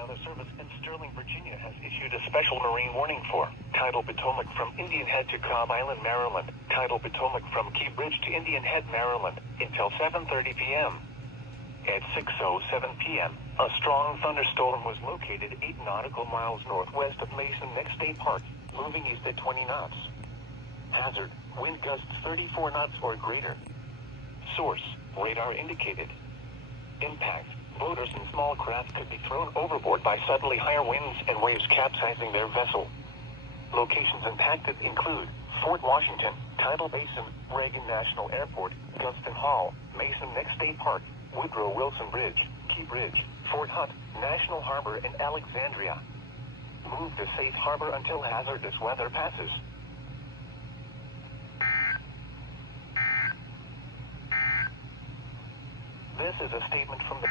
Weather Service in Sterling, Virginia has issued a special marine warning for tidal Potomac from Indian Head to Cobb Island, Maryland. Tidal Potomac from Key Bridge to Indian Head, Maryland, until 7:30 p.m. At 6:07 p.m., a strong thunderstorm was located 8 nautical miles northwest of Mason Neck State Park, moving east at 20 knots. Hazard, wind gusts 34 knots or greater. Source, radar indicated. Impact, boaters and small craft could be thrown overboard by suddenly higher winds and waves capsizing their vessel. Locations impacted include Fort Washington, Tidal Basin, Reagan National Airport, Gunston Hall, Mason Neck State Park, Woodrow Wilson Bridge, Key Bridge, Fort Hunt, National Harbor, and Alexandria. Move to safe harbor until hazardous weather passes. This is a statement from the...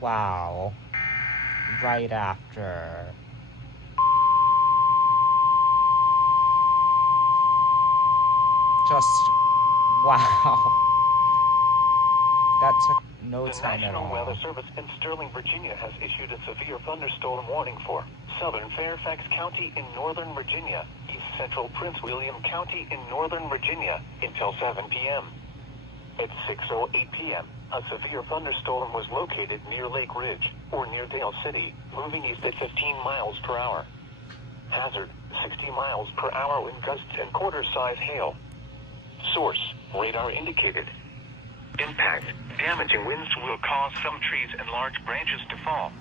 Wow. Right after. Just, wow. That took no time at all. The National Weather Service in Sterling, Virginia has issued a severe thunderstorm warning for southern Fairfax County in northern Virginia, east central Prince William County in northern Virginia, until 7 p.m. At 6:08 p.m., a severe thunderstorm was located near Lake Ridge, or near Dale City, moving east at 15 miles per hour. Hazard, 60 miles per hour wind gusts and quarter-size hail. Source, radar indicated. Impact, damaging winds will cause some trees and large branches to fall.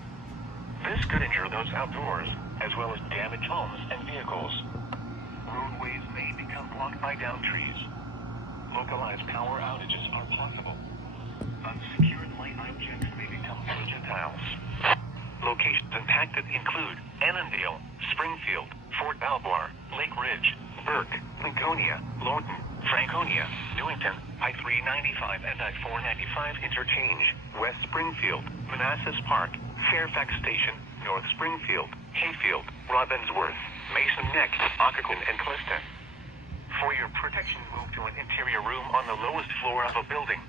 This could injure those outdoors, as well as damage homes and vehicles. Roadways may become blocked by downed trees. Localized power outages are possible. Unsecured light objects may become projectiles. Locations impacted include Annandale, Springfield, Fort Belvoir, Lake Ridge, Burke, Lincolnia, Lawton, Franconia, Newington, I-395 and I-495 interchange, West Springfield, Manassas Park, Fairfax Station, North Springfield, Hayfield, Robbinsworth, Mason Neck, Occoquan, and Clifton. For your protection, move to an interior room on the lowest floor of a building.